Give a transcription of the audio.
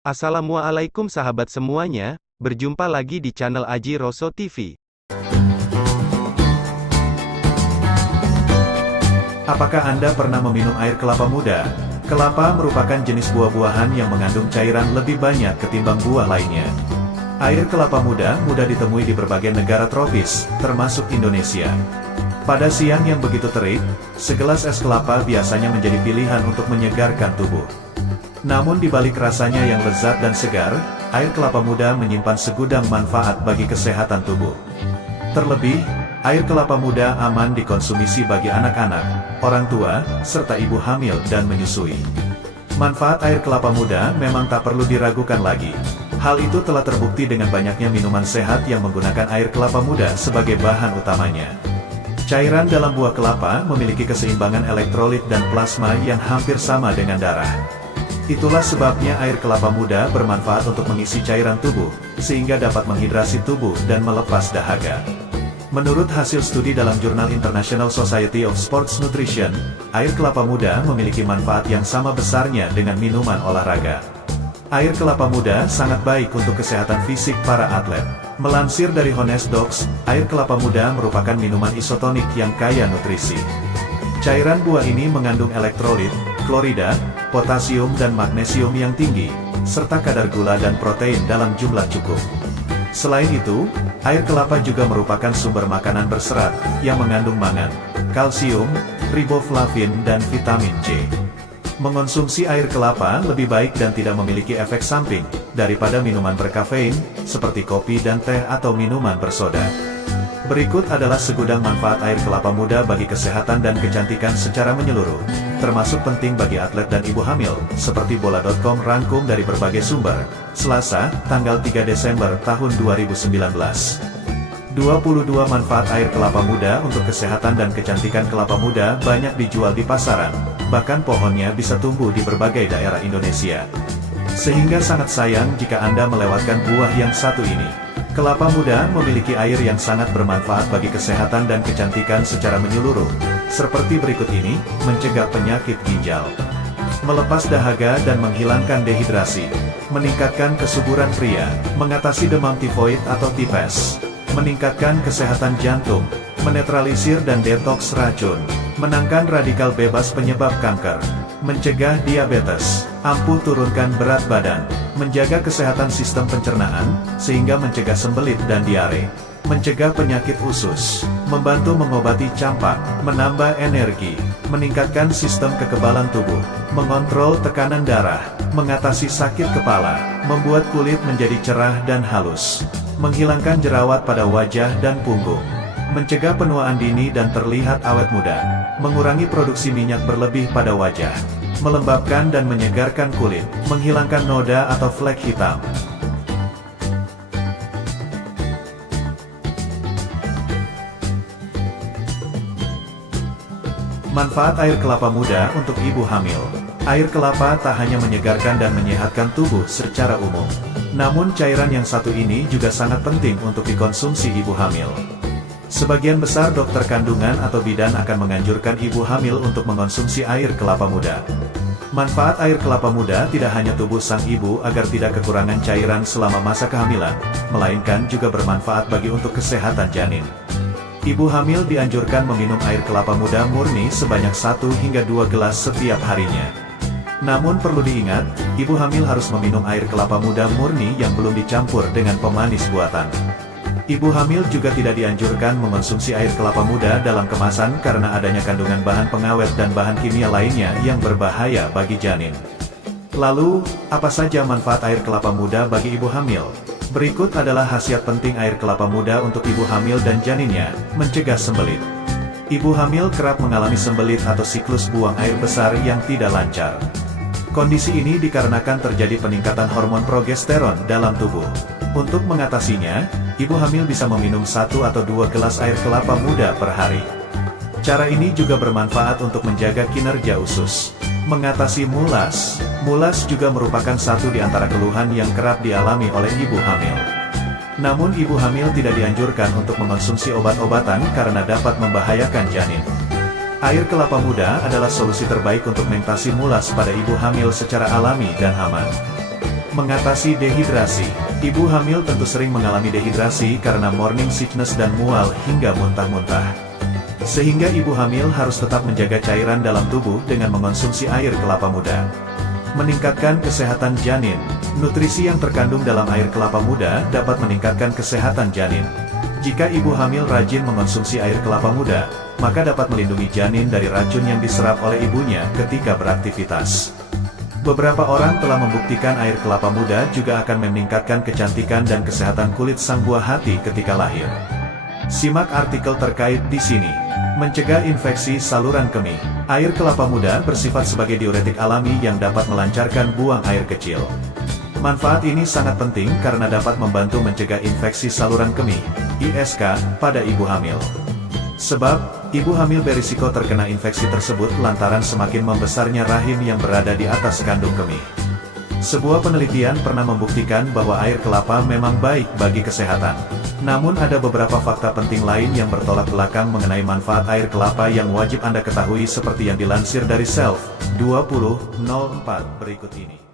Assalamualaikum sahabat semuanya, berjumpa lagi di channel Aji Roso TV. Apakah Anda pernah meminum air kelapa muda? Kelapa merupakan jenis buah-buahan yang mengandung cairan lebih banyak ketimbang buah lainnya. Air kelapa muda mudah ditemui di berbagai negara tropis, termasuk Indonesia. Pada siang yang begitu terik, segelas es kelapa biasanya menjadi pilihan untuk menyegarkan tubuh. Namun di balik rasanya yang lezat dan segar, air kelapa muda menyimpan segudang manfaat bagi kesehatan tubuh. Terlebih, air kelapa muda aman dikonsumsi bagi anak-anak, orang tua, serta ibu hamil dan menyusui. Manfaat air kelapa muda memang tak perlu diragukan lagi. Hal itu telah terbukti dengan banyaknya minuman sehat yang menggunakan air kelapa muda sebagai bahan utamanya. Cairan dalam buah kelapa memiliki keseimbangan elektrolit dan plasma yang hampir sama dengan darah. Itulah sebabnya air kelapa muda bermanfaat untuk mengisi cairan tubuh, sehingga dapat menghidrasi tubuh dan melepas dahaga. Menurut hasil studi dalam jurnal International Society of Sports Nutrition, air kelapa muda memiliki manfaat yang sama besarnya dengan minuman olahraga. Air kelapa muda sangat baik untuk kesehatan fisik para atlet. Melansir dari Honest Docs, air kelapa muda merupakan minuman isotonik yang kaya nutrisi. Cairan buah ini mengandung elektrolit, klorida, potasium dan magnesium yang tinggi, serta kadar gula dan protein dalam jumlah cukup. Selain itu, air kelapa juga merupakan sumber makanan berserat, yang mengandung mangan, kalsium, riboflavin dan vitamin C. Mengonsumsi air kelapa lebih baik dan tidak memiliki efek samping, daripada minuman berkafein, seperti kopi dan teh atau minuman bersoda. Berikut adalah segudang manfaat air kelapa muda bagi kesehatan dan kecantikan secara menyeluruh, termasuk penting bagi atlet dan ibu hamil, seperti bola.com rangkum dari berbagai sumber, Selasa, tanggal 3 Desember tahun 2019. 22 manfaat air kelapa muda untuk kesehatan dan kecantikan. Kelapa muda banyak dijual di pasaran, bahkan pohonnya bisa tumbuh di berbagai daerah Indonesia. Sehingga sangat sayang jika Anda melewatkan buah yang satu ini. Kelapa muda memiliki air yang sangat bermanfaat bagi kesehatan dan kecantikan secara menyeluruh, seperti berikut ini: mencegah penyakit ginjal, melepas dahaga dan menghilangkan dehidrasi, meningkatkan kesuburan pria, mengatasi demam tifoid atau tipes, meningkatkan kesehatan jantung, menetralisir dan detoks racun, menangkan radikal bebas penyebab kanker, mencegah diabetes, ampuh turunkan berat badan, menjaga kesehatan sistem pencernaan, sehingga mencegah sembelit dan diare, mencegah penyakit usus, membantu mengobati campak, menambah energi, meningkatkan sistem kekebalan tubuh, mengontrol tekanan darah, mengatasi sakit kepala, membuat kulit menjadi cerah dan halus, menghilangkan jerawat pada wajah dan punggung, mencegah penuaan dini dan terlihat awet muda, mengurangi produksi minyak berlebih pada wajah, melembabkan dan menyegarkan kulit, menghilangkan noda atau flek hitam. Manfaat air kelapa muda untuk ibu hamil. Air kelapa tak hanya menyegarkan dan menyehatkan tubuh secara umum, namun cairan yang satu ini juga sangat penting untuk dikonsumsi ibu hamil. Sebagian besar dokter kandungan atau bidan akan menganjurkan ibu hamil untuk mengonsumsi air kelapa muda. Manfaat air kelapa muda tidak hanya tubuh sang ibu agar tidak kekurangan cairan selama masa kehamilan, melainkan juga bermanfaat bagi untuk kesehatan janin. Ibu hamil dianjurkan meminum air kelapa muda murni sebanyak 1 hingga 2 gelas setiap harinya. Namun perlu diingat, ibu hamil harus meminum air kelapa muda murni yang belum dicampur dengan pemanis buatan. Ibu hamil juga tidak dianjurkan mengonsumsi air kelapa muda dalam kemasan karena adanya kandungan bahan pengawet dan bahan kimia lainnya yang berbahaya bagi janin. Lalu, apa saja manfaat air kelapa muda bagi ibu hamil? Berikut adalah khasiat penting air kelapa muda untuk ibu hamil dan janinnya: mencegah sembelit. Ibu hamil kerap mengalami sembelit atau siklus buang air besar yang tidak lancar. Kondisi ini dikarenakan terjadi peningkatan hormon progesteron dalam tubuh. Untuk mengatasinya, ibu hamil bisa meminum 1 atau 2 gelas air kelapa muda per hari. Cara ini juga bermanfaat untuk menjaga kinerja usus. Mengatasi mulas. Mulas juga merupakan satu di antara keluhan yang kerap dialami oleh ibu hamil. Namun ibu hamil tidak dianjurkan untuk mengonsumsi obat-obatan karena dapat membahayakan janin. Air kelapa muda adalah solusi terbaik untuk mengatasi mulas pada ibu hamil secara alami dan aman. Mengatasi dehidrasi. Ibu hamil tentu sering mengalami dehidrasi karena morning sickness dan mual hingga muntah-muntah. Sehingga ibu hamil harus tetap menjaga cairan dalam tubuh dengan mengonsumsi air kelapa muda. Meningkatkan kesehatan janin. Nutrisi yang terkandung dalam air kelapa muda dapat meningkatkan kesehatan janin. Jika ibu hamil rajin mengonsumsi air kelapa muda, maka dapat melindungi janin dari racun yang diserap oleh ibunya ketika beraktivitas. Beberapa orang telah membuktikan air kelapa muda juga akan meningkatkan kecantikan dan kesehatan kulit sang buah hati ketika lahir. Simak artikel terkait di sini. Mencegah infeksi saluran kemih. Air kelapa muda bersifat sebagai diuretik alami yang dapat melancarkan buang air kecil. Manfaat ini sangat penting karena dapat membantu mencegah infeksi saluran kemih, ISK, pada ibu hamil. Sebab, ibu hamil berisiko terkena infeksi tersebut lantaran semakin membesarnya rahim yang berada di atas kandung kemih. Sebuah penelitian pernah membuktikan bahwa air kelapa memang baik bagi kesehatan. Namun ada beberapa fakta penting lain yang bertolak belakang mengenai manfaat air kelapa yang wajib Anda ketahui seperti yang dilansir dari Self 2004 berikut ini.